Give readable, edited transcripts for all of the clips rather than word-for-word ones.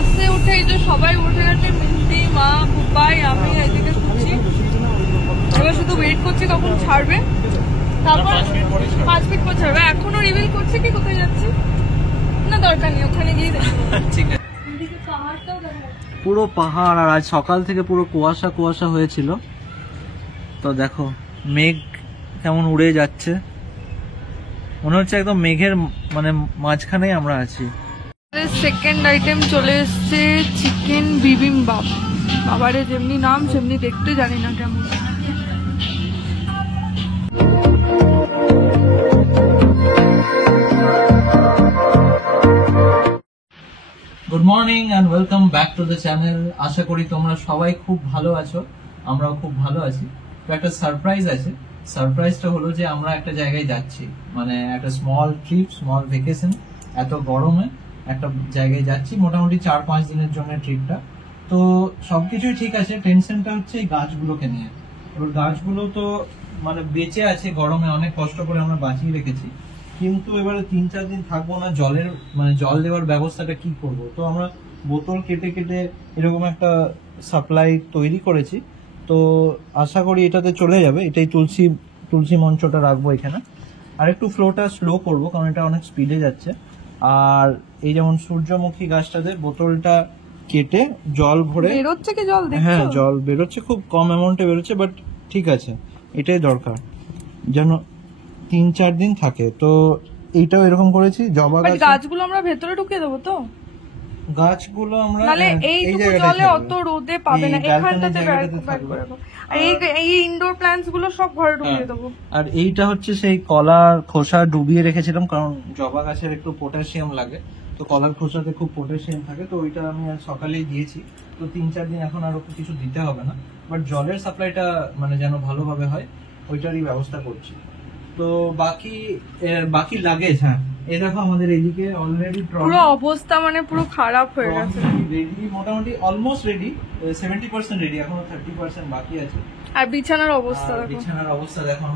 বাসে উঠে এই যে সবাই উঠে গেছে, মিন্টি, মা, বুবাই, আমি এদিকে ঘুরছি। এবার শুধু ওয়েট করছি কখন ছাড়বে, তারপর 5 মিনিট পর ছাড়বে। এখনো রিভিল করছে কি কোথায় যাচ্ছে না, দরকার নেই, ওখানে গিয়ে দেখবো। ঠিক আছে, পাহাড়টাও দেখা যাচ্ছে, পুরো পাহাড়। আর আজ সকাল থেকে পুরো কুয়াশা কুয়াশা হয়েছিল, তো দেখো মেঘ কেমন উড়ে যাচ্ছে, মনে হচ্ছে একদম মেঘের মানে মাঝখানেই আমরা আছি। সেকেন্ড আইটেম চলে এসছে, চিকেন বিবিম্বাপ। বাবারে যেমনি নাম সেমনি দেখতে, জানি না কেমন। Good morning and welcome back to the channel. আশা করি তোমরা সবাই খুব ভালো আছো, আমরাও খুব ভালো আছি। তো একটা সারপ্রাইজ আছে, সারপ্রাইজটা হলো যে আমরা একটা জায়গায় যাচ্ছি, মানে একটা স্মল ট্রিপ, স্মল ভেকেশন। এত গরমে একটা জায়গায় যাচ্ছি, মোটামুটি 4-5 দিনের জন্য ট্রিপটা। তো সবকিছুই ঠিক আছে, টেনশনটা হচ্ছে এই গাছগুলোকে নিয়ে। এবার গাছগুলো তো মানে বেঁচে আছে, গরমে অনেক কষ্ট করে আমরা বাঁচিয়ে রেখেছি, কিন্তু এবারে 3-4 দিন থাকবো না, জলের মানে জল দেওয়ার ব্যবস্থাটা কি করব। তো আমরা বোতল কেটে কেটে এরকম একটা সাপ্লাই তৈরি করেছি, তো আশা করি এটাতে চলে যাবে। এটাই তুলসী মঞ্চটা রাখবো এখানে, আর একটু ফ্লোটা স্লো করব কারণ এটা অনেক স্পিডে যাচ্ছে। আর এই যেমন সূর্যমুখী গাছটাতে বোতলটা কেটে জল ভরে বেরোচ্ছে কি জল, দেখছো? হ্যাঁ, জল বেরোচ্ছে, খুব কম অ্যামাউন্টে বেরোচ্ছে, বাট ঠিক আছে, এটাই দরকার যেন 3-4 দিন থাকে। তো এইটাও এরকম করেছি। জবা গাছ, গাছগুলো আমরা ভেতরে ঢুকিয়ে দেবো তো, গাছগুলো আমরা নালে এইটুকু জলে অত রোদে পাবে না, এখানটাতে ব্যাক করে দেবো। আর এই ইনডোর প্ল্যান্টস গুলো সব ঘরে ঢুকিয়ে দেবো। আর এইটা হচ্ছে সেই কলার খোসা ডুবিয়ে রেখেছিলাম, কারণ জবা গাছের একটু পটাশিয়াম লাগে, তো কলার খোসাতে খুব পটাশিয়াম থাকে, তো ওইটা আমি আজ সকালেই দিয়েছি। তো 3-4 দিন এখন আরো কিছু দিতে হবে না, বাট জলের সাপ্লাইটা মানে যেন ভালোভাবে হয় ওইটারই ব্যবস্থা করছি। তো বাকি লাগেজ, হ্যাঁ এই দেখো আমাদের এইদিকে অলরেডি পুরো অবস্থা মানে পুরো খারাপ হয়ে গেছে। রেডি, মোটামুটি অলমোস্ট রেডি, 70% রেডি, এখনো 30% বাকি আছে। আর বিছানার অবস্থা দেখো, বিছানার অবস্থা দেখো,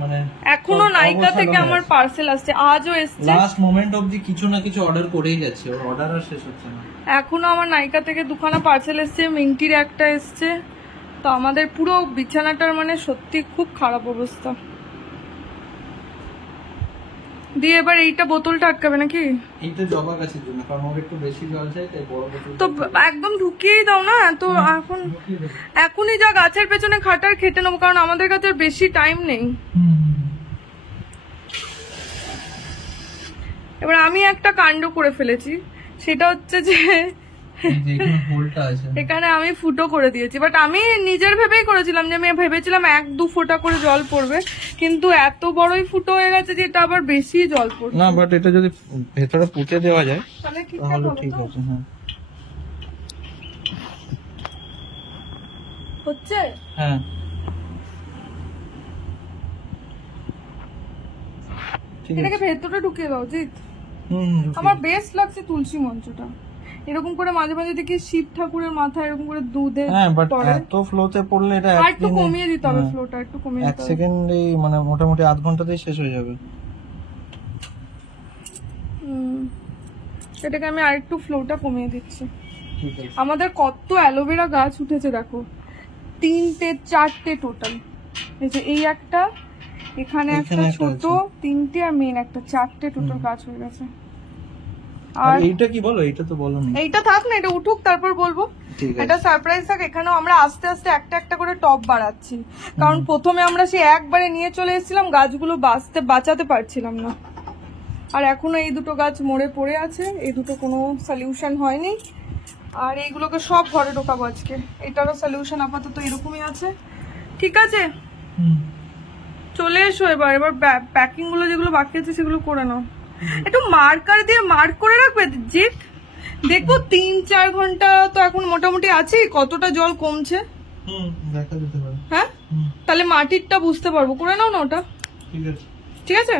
মানে এখনো নাইকা থেকে আমার পার্সেল আসছে, আজও এসছে। লাস্ট মোমেন্ট অবধি কিছু না কিছু অর্ডার করেই যাচ্ছে, ওর অর্ডার আর শেষ হচ্ছে না। এখনো আমার নাইকা থেকে 2খানা পার্সেল এসছে, মিন্টির একটা এসছে। তো আমাদের পুরো বিছানাটার মানে সত্যি খুব খারাপ অবস্থা। দিয়ে এবার এইটা বোতলটা আটকাবে নাকি? এইটা জবা গাছের জন্য, কারণ ওর একটু বেশি জল চাই, তাই বড় বোতল। তো একদম ঢুকিয়েই দাও না, তো এখনই যা গাছের পেছনে খাটার খেটে নেবো, কারণ আমাদের কাছে বেশি টাইম নেই। এবার আমি একটা কাণ্ড করে ফেলেছি, সেটা হচ্ছে যে এখানে আমি ফুটো করে দিয়েছি, বাট আমি নিজের ভেবেই করেছিলাম যে আমি ভেবেছিলাম 1-2 ফোঁটা করে জল পড়বে, কিন্তু এত বড়ই ফুটো হয়ে গেছে যে এটা আবার বেশি জল পড়বে না। বাট এটা যদি ভেতরে পুঁতে দেওয়া যায় তাহলে ঠিক আছে। হ্যাঁ, হচ্ছে। হ্যাঁ, এটাকে ভেতরে ঢুকিয়ে দাও জিৎ। আমার বেস্ট লাগছে তুলসী মঞ্চটা, এরকম করে মাঝে মাঝে দেখি শিব ঠাকুরের মাথা এরকম করে দুধে। হ্যাঁ, বাট এত ফ্লোতে পড়লে এটা একটু কমিয়ে দিতে হবে, ফ্লোটা একটু কমিয়ে দিতে হবে। 1 সেকেন্ডেই মানে মোটামুটি আধ ঘন্টাতেই শেষ হয়ে যাবে। এটাকে আমি আরেকটু ফ্লোটা কমিয়ে দিচ্ছি। আমাদের কত অ্যালোভেরা গাছ উঠেছে দেখো, 3-4টে টোটাল। এই একটা, এখানে একটা ছোট, 3টে, আর মেন একটা, 4টে টোটাল গাছ হয়ে গেছে। আর এইটা কি বলো, এইটা তো বলো না। এইটা থাক না, এটা উঠুক তারপর বলবো। এটা সারপ্রাইজ থাক। এখানেও আমরা আস্তে আস্তে একটা একটা করে টপ বাড়াচ্ছি, কারণ প্রথমে আমরা সেই একবারে নিয়ে চলে এসেছিলাম, গাছগুলো বাঁচাতে পারছিলাম না। আর এখনো এই দুটো গাছ মরে পড়ে আছে, এই দুটো কোনো সলিউশন হয়নি। আর এইগুলোকে সব ঘরে ঢোকাবো আজকে, এটারও সলিউশন আপাতত এরকমই আছে। ঠিক আছে, চলে এসো এবার প্যাকিং গুলো যেগুলো বাকি আছে সেগুলো করে নাও। একটু মার্কার দিয়ে মার্ক করে রাখবে জিৎ, দেখবো 3-4 ঘন্টা তো এখন মোটামুটি আছে, কতটা জল কমছে দেখা যেতে পারে। হ্যাঁ, তাহলে মাটিরটা বুঝতে পারবো, করে নাও না ওটা। ঠিক আছে।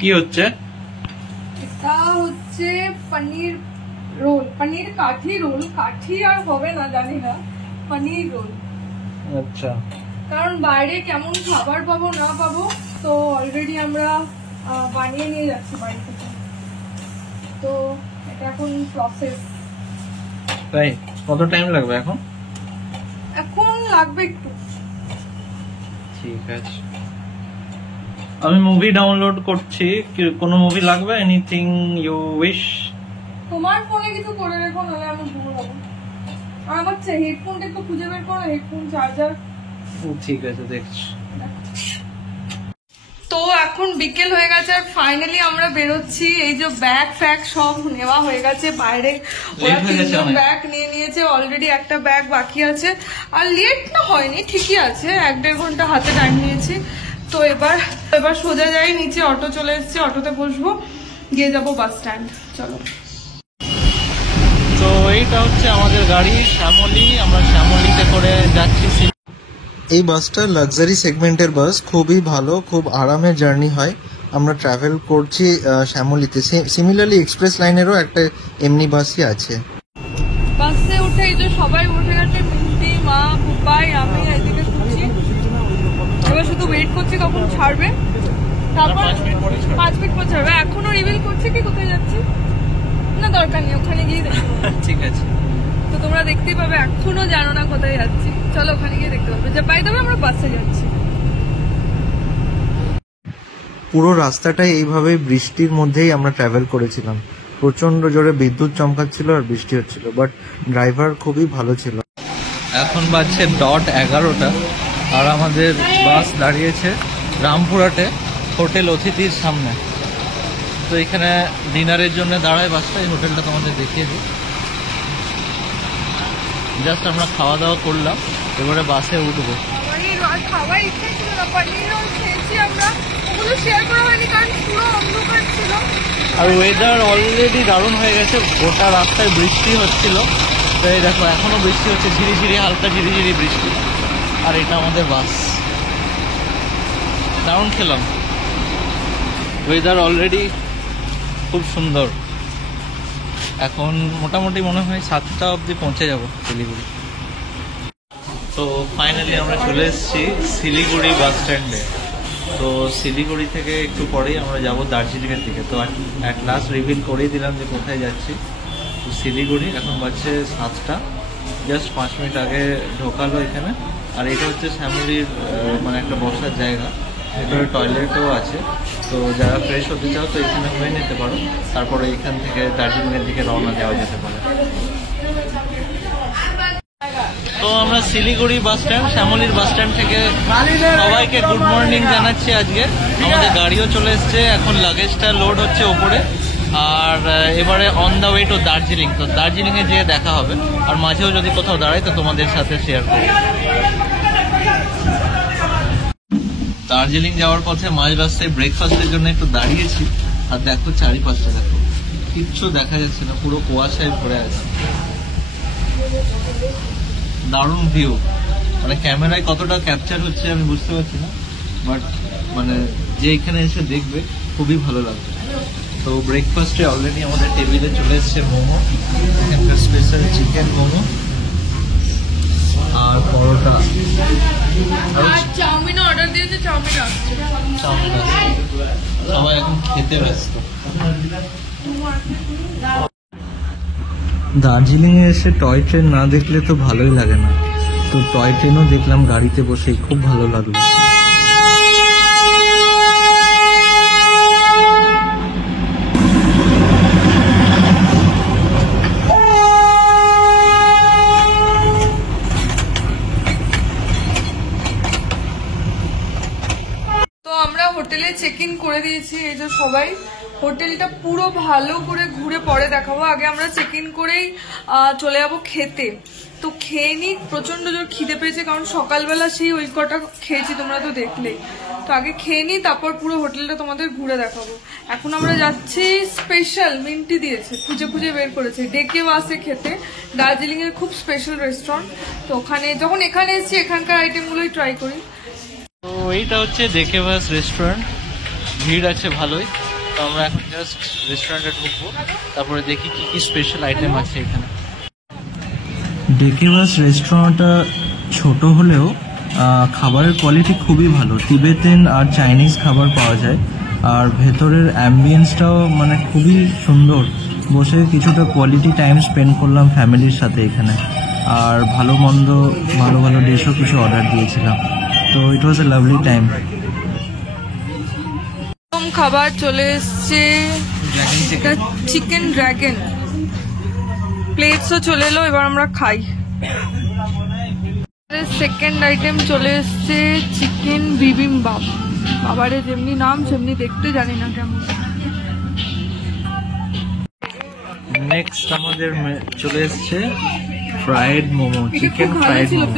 কি হচ্ছে? এটা হচ্ছে পনির রোল, পনির কাঠি রোল। কাঠি আর হবে না জানি না, পনির রোল। আচ্ছা, কারণ বাইরে কেমন খাবার পাবো না পাবো, তো অলরেডি আমরা বানিয়ে নিয়ে যাচ্ছি বাড়ি থেকে। তো এখন প্রসেস। তাই কত টাইম লাগবে এখন? এখন লাগবে একটু। ঠিক আছে, আমি মুভি ডাউনলোড করছি। কোন মুভি লাগবে? Anything you wish? তোমার ফোনে কিছু করে রেখো, নাহলে আমি ভুল হবো। আর আমার হেডফোনটা একটু খুঁজে বের করো, হেডফোন চার্জার। ঠিক আছে, দেখছি। তো এখন বিকেল হয়ে গেছে আর ফাইনালি আমরা বেরোচ্ছি। এই যে ব্যাগ ফ্যাগ সব নেওয়া হয়ে গেছে বাইরে, ওরা 3জন ব্যাগ নিয়ে নিয়েছে অলরেডি, একটা ব্যাগ বাকি আছে। আর লেট না হয়নি, ঠিকই আছে, 1-1.5 ঘন্টা হাতে টাইম নিয়েছি। তো এবার সোজা যাই নিচে, অটো চলে এসেছে, অটোতে বসবো, গিয়ে যাবো বাস স্ট্যান্ড। চলো। তো এইটা হচ্ছে আমাদের গাড়ি শ্যামলী, আমরা শ্যামলীতে করে যাচ্ছি। এই বাসটা লাক্সারি সেগমেন্টের বাস, খুবই ভালো, খুব আরামের জার্নি হয়। আমরা ট্রাভেল করছি শ্যামলীতে। সিমিলারলি এক্সপ্রেস লাইনেরও একটা এমনি বাসই আছে। বাসে উঠে এই যে সবাই উঠে গেছে, মিষ্টি, মা, পুপাই, আমি এদিকে শুনছি। এবার শুধু ওয়েট করছি কখন ছাড়বে, তারপর 5 মিনিট পর ছাড়বে। এখনো রিভিল করছে কি কোথায় যাচ্ছি না, দরকার নেই, ওখানে গিয়ে দেখবো। ঠিক আছে, তো তোমরা দেখতেই পাবে, এখনো জানো না কোথায় যাচ্ছি, চলো ওখানে গিয়ে দেখতে পাবে। যে পাই তবে আমরা বাসে যাচ্ছি। পুরো রাস্তাটাই এইভাবে বৃষ্টির মধ্যেই আমরা ট্রাভেল করেছিলাম। প্রচন্ড জোরে বিদ্যুৎ চমকাচ্ছিল আর বৃষ্টি হচ্ছিল, বাট ড্রাইভার খুবই ভালো ছিল। এখন বাজছে 11:00 আর আমাদের বাস দাঁড়িয়েছে রামপুরহাটে হোটেল অতিথির সামনে। তো এখানে ডিনারের জন্য দাঁড়ায় বাসটা। এই হোটেলটা তোমাদের দেখিয়ে দিই। জাস্ট আমরা খাওয়া দাওয়া করলাম, এবারে বাসে উঠবো। খাওয়ার ইচ্ছা ছিল না, পনির রোল খেয়েছি আমরা, ওগুলো শেয়ার করা হয়নি কারণ পুরো অন্ধকার ছিল। আর ওয়েদার অলরেডি দারুণ হয়ে গেছে, গোটা রাস্তায় বৃষ্টি হচ্ছিল। তো এই দেখো এখনো বৃষ্টি হচ্ছে, ঝিরিঝিরি, হালকা ঝিরিঝিরি বৃষ্টি। আর এটা আমাদের বাস। দারুণ খেলাম, ওয়েদার অলরেডি খুব সুন্দর। এখন মোটামুটি মনে হয় 7টা অবধি পৌঁছে যাব শিলিগুড়ি। তো ফাইনালি আমরা চলে এসেছি শিলিগুড়ি বাস স্ট্যান্ডে। তো শিলিগুড়ি থেকে একটু পরেই আমরা যাব দার্জিলিংয়ের দিকে। তো অ্যাট লাস্ট রিভিল করেই দিলাম যে কোথায় যাচ্ছি। তো শিলিগুড়ি, এখন বাজছে 7টা, জাস্ট 5 মিনিট আগে ঢোকালো এখানে। আর এটা হচ্ছে শ্যামলীর মানে একটা বসার জায়গা, ভেতরে টয়লেটও আছে। তো যারা ফ্রেশ হতে চাও তো এখানে হয়ে নিতে পারো, তারপরে এখান থেকে দার্জিলিংয়ের দিকে রওনা দেওয়া যেতে পারে। তো আমরা শিলিগুড়ি বাস স্ট্যান্ড, শ্যামলীর বাস স্ট্যান্ড থেকে সবাইকে গুড মর্নিং জানাচ্ছি। আজকে আমাদের গাড়িও চলে এসছে, এখন লাগেজটা লোড হচ্ছে ওপরে। আর এবারে on the way to Darjeeling. তো দার্জিলিংয়ে যেয়ে দেখা হবে, আর মাঝেও যদি কোথাও দাঁড়াই তো তোমাদের সাথে শেয়ার করব। দার্জিলিং যাওয়ার পথে মাঝ রাস্তায় ব্রেকফাস্টের জন্য একটু দাঁড়িয়েছি। আর দেখো চারিপাশটা দেখো, কিচ্ছু দেখা যাচ্ছে না, পুরো কুয়াশায় ভরে আছে। দারুণ ভিউ, মানে ক্যামেরায় কতটা ক্যাপচার হচ্ছে আমি বুঝতে পারছি না, বাট মানে যে এখানে এসে দেখবে খুবই ভালো লাগবে। তো ব্রেকফাস্টে অলরেডি আমাদের টেবিলে চলে এসছে মোমো, এখানকার স্পেশাল চিকেন মোমো আর পরোটা, আর চাউমিন অর্ডার দিয়েছে, চাউমিন আসছে। সবাই এখন খেতে ব্যস্ত। দার্জিলিংয়ে এসে টয় ট্রেন না দেখলে তো ভালোই লাগে না। তো টয় ট্রেনও দেখলাম গাড়িতে বসে, খুব ভালো লাগলো। তো আমরা হোটেলে চেক ইন করে দিয়েছি। এই যে সবাই, হোটেলটা পুরো ভালো করে ঘুরে পরে দেখাবো। আগে আমরা চেক ইন করেই চলে যাবো খেতে। তো খেয়ে নি, প্রচন্ড জোর খিদে পেয়েছে, কারণ সকালবেলা সেই ওই কটা খেয়েছি, তোমরা তো দেখলেই। তো আগে খেয়ে নি, তারপর পুরো হোটেলটা তোমাদের ঘুরে দেখাবো। এখন আমরা যাচ্ছি, স্পেশাল মিন্টি দিয়েছে, খুঁজে খুঁজে বের করেছে, ডেকে বাসে খেতে। দার্জিলিং এর খুব স্পেশাল রেস্টুরেন্ট। তো ওখানে যখন এখানে এসেছি এখানকার আইটেমগুলোই ট্রাই করি। তো এইটা হচ্ছে ডেকে বাস রেস্টুরেন্ট, ভিড় আছে ভালোই। তো আমরা এখন জাস্ট রেস্টুরেন্টে ঢুকবো, তারপরে দেখি কি কি স্পেশাল আইটেম আছে এখানে। ডেকে বাস রেস্টুরেন্টটা ছোট হলেও খাবারের কোয়ালিটি খুবই ভালো। তিবেতান আর চাইনিজ খাবার পাওয়া যায়, আর ভেতরের অ্যাম্বিয়েন্সটাও মানে খুবই সুন্দর, বসে কিছুটা কোয়ালিটি টাইম স্পেন্ড করলাম ফ্যামিলির সাথে এখানে, আর ভালো মন্দ ভালো ভালো ডিশও কিছু অর্ডার দিয়েছিলাম। তো ইট ওয়াজ এ লাভলি টাইম। খাবার চলে এসছে, চিকেন ড্রাগন প্লেটসও চলে এলো, এবার আমরা খাই। সেকেন্ড আইটেম চলে এসছে চিকেন বিবিম্বাপ। বাবারে যেমনি নাম সেমনি দেখতে, জানি না কেমন। নেক্সট আমাদের চলে এসছে fried momo, chicken fried momo.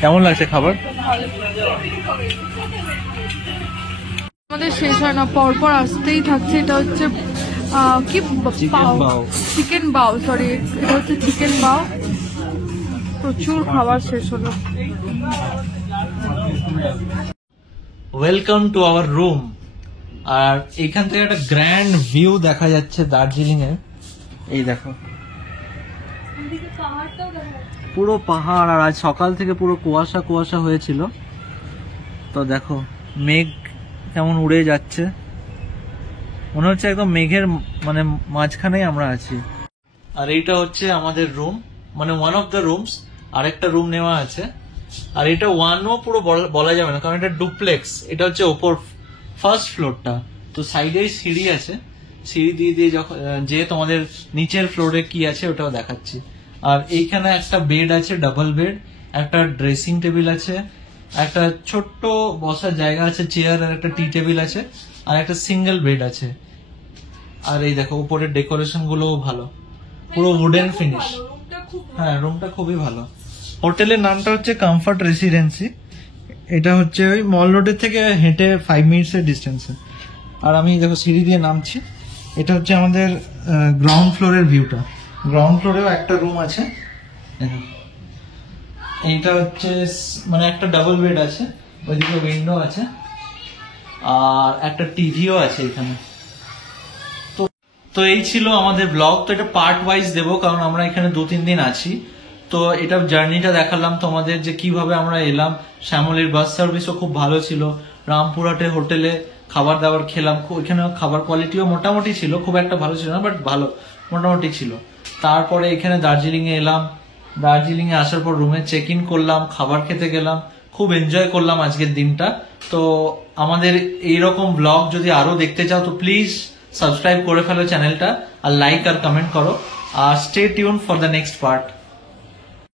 কেমন লাগছে খাবার? আমাদের শেষ হয় না, পরপর আসতেই থাকছে। এটা হচ্ছে কি চিকেন বাও, সরি এটা হচ্ছে চিকেন বাও। প্রচুর খাবার শেষ হলো। Welcome to our room. আর এখান থেকে একটা গ্র্যান্ড ভিউ দেখা যাচ্ছে দার্জিলিং এর। এই দেখো পুরো পাহাড়, আর আজ সকাল থেকে পুরো কুয়াশা কুয়াশা হয়েছিল। তো দেখো মেঘ কেমন উড়ে যাচ্ছে, মনে হচ্ছে একদম মেঘের মানে মাঝখানেই আমরা আছি। আর এইটা হচ্ছে আমাদের রুম, মানে ওয়ান অফ দ্য রুমস। আরেকটা রুম নেওয়া আছে, আর এটা ওয়ানও পুরো বলা যাবে না, কারণ এটা ডুপ্লেক্স। এটা হচ্ছে ওপর ফার্স্ট ফ্লোরটা, তো সাইডেই সিঁড়ি আছে, সিঁড়ি দিয়ে দিয়ে যখন যে তোমাদের নিচের ফ্লোরে কি আছে ওটাও দেখাচ্ছি। আর এইখানে একটা বেড আছে, ডাবল বেড, একটা ড্রেসিং টেবিল আছে, একটা ছোট্ট বসার জায়গা আছে, চেয়ার, আর একটা টি টেবিল আছে, আর একটা সিঙ্গেল বেড আছে। আর এই দেখো উপরের ডেকোরেশন গুলোও ভালো, পুরো উডেন ফিনিশ। হ্যাঁ, রুমটা খুবই ভালো। হোটেলের নামটা হচ্ছে কমফর্ট রেসিডেন্সি। এটা হচ্ছে ওই মল রোডের থেকে হেঁটে 5 মিনিটসের ডিস্টেন্সে। আর আমি দেখো সিঁড়ি দিয়ে নামছি। এটা হচ্ছে আমাদের গ্রাউন্ড ফ্লোরের ভিউটা। গ্রাউন্ড ফ্লোরেও একটা রুম আছে। এইটা হচ্ছে মানে একটা ডাবল বেড আছে, ওইদিকে উইন্ডো আছে, আর একটা টিভিও আছে এখানে। তো এই ছিল আমাদের ব্লগ। তো এটা পার্ট ওয়াইজ দেবো, কারণ আমরা এখানে 2-3 দিন আছি। তো এটা জার্নিটা দেখালাম তোমাদের, যে কিভাবে আমরা এলাম। শ্যামলীর বাস সার্ভিসও খুব ভালো ছিল। রামপুরহাটে হোটেলে খাবার দাবার খেলাম, ওইখানে খাবার কোয়ালিটিও মোটামুটি ছিল, খুব একটা ভালো ছিল না, বাট ভালো মোটামুটি ছিল। তারপরে এখানে দার্জিলিং এ এলাম। দার্জিলিং এ আসার পর রুমে চেক ইন করলাম, খাবার খেতে গেলাম, খুব এনজয় করলাম আজকের দিনটা। তো আমাদের এইরকম ব্লগ যদি আরো দেখতে চাও তো প্লিজ সাবস্ক্রাইব করে ফেলো চ্যানেলটা, আর লাইক আর কমেন্ট করো, আর stay tune for the next part.